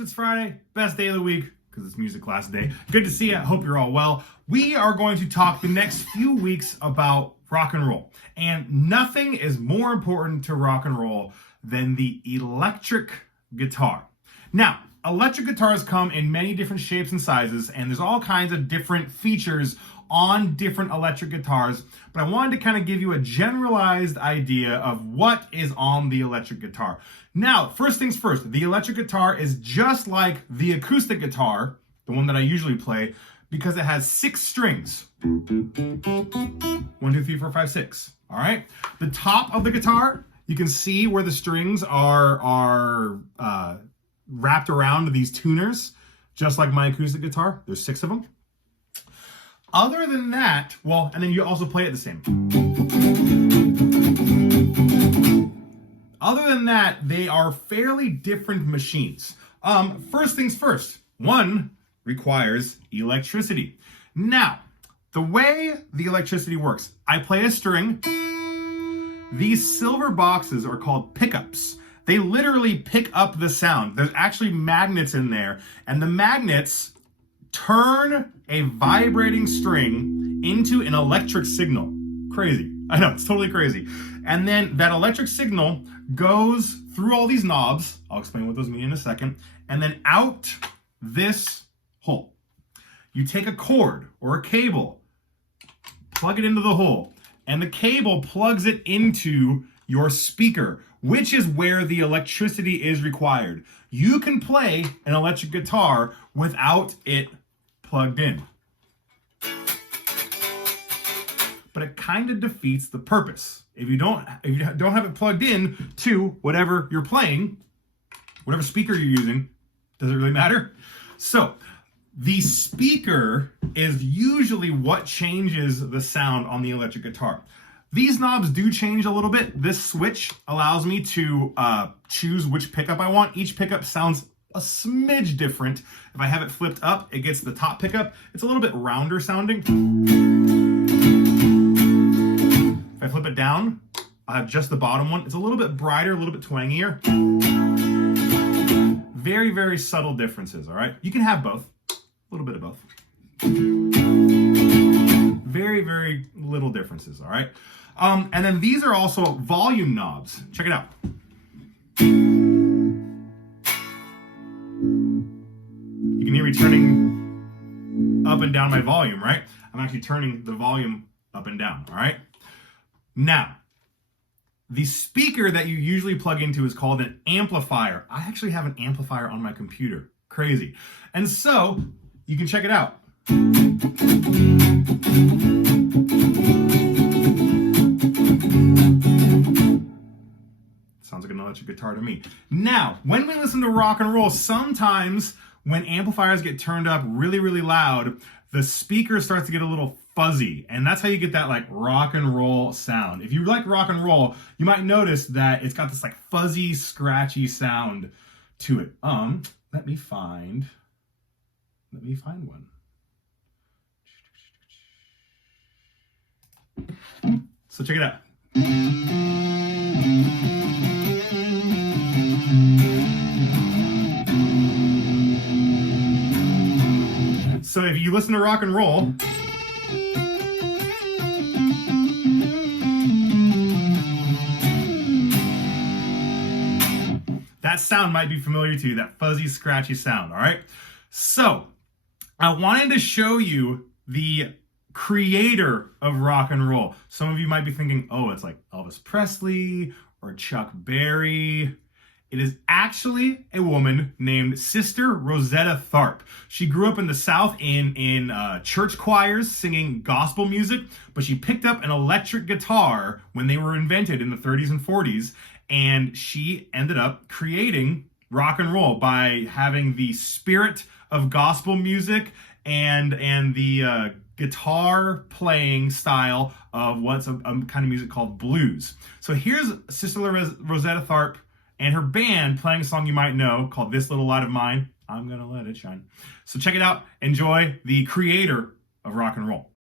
it's Friday, best day of the week, because it's music class day. Good to see you. I hope you're all well. We are going to talk the next few weeks about rock and roll. And nothing is more important to rock and roll than the electric guitar. Now, electric guitars come in many different shapes and sizes, and there's all kinds of different features on different electric guitars, but I wanted to kind of give you a generalized idea of what is on the electric guitar. Now, first things first, the electric guitar is just like the acoustic guitar, the one that I usually play, because it has 6 strings. 1, 2, 3, 4, 5, 6. All right. The top of the guitar, you can see where the strings are wrapped around these tuners, just like my acoustic guitar. There's 6 of them. Other than that, well, and then you also play it the same. Other than that, they are fairly different machines. First things first, one requires electricity. Now, the way the electricity works, I play a string. These silver boxes are called pickups. They literally pick up the sound. There's actually magnets in there, and the magnets turn a vibrating string into an electric signal. Crazy. I know, it's totally crazy. And then that electric signal goes through all these knobs. I'll explain what those mean in a second. And then out this hole. You take a cord or a cable, plug it into the hole, and the cable plugs it into your speaker, which is where the electricity is required. You can play an electric guitar without it plugged in. But it kind of defeats the purpose. If you don't have it plugged in to whatever you're playing, whatever speaker you're using, does it really matter? So the speaker is usually what changes the sound on the electric guitar. These knobs do change a little bit. This switch allows me to choose which pickup I want. Each pickup sounds a smidge different. If I have it flipped up, it gets the top pickup. It's a little bit rounder sounding. If I flip it down, I have just the bottom one. It's a little bit brighter, a little bit twangier. Very, very subtle differences, all right? You can have both, a little bit of both. Very, very little differences, all right? And then these are also volume knobs. Check it out. You can hear me turning up and down my volume, right? I'm actually turning the volume up and down, all right? Now, the speaker that you usually plug into is called an amplifier. I actually have an amplifier on my computer. Crazy. And so, you can check it out. Sounds like an electric guitar to me. Now, when we listen to rock and roll, sometimes when amplifiers get turned up really, really loud, the speaker starts to get a little fuzzy, and that's how you get that like rock and roll sound. If you like rock and roll, you might notice that it's got this like fuzzy, scratchy sound to it. Let me find one. So check it out. So if you listen to rock and roll, that sound might be familiar to you, that fuzzy, scratchy sound, all right? So I wanted to show you the creator of rock and roll. Some of you might be thinking, oh, it's like Elvis Presley or Chuck Berry. It is actually a woman named Sister Rosetta Tharpe. She grew up in the South in church choirs singing gospel music, but she picked up an electric guitar when they were invented in the 30s and 40s, and she ended up creating rock and roll by having the spirit of gospel music and the guitar playing style of what's a kind of music called blues. So here's Sister Rosetta Tharpe and her band playing a song you might know called This Little Light of Mine. I'm gonna let it shine. So check it out. Enjoy the creator of rock and roll.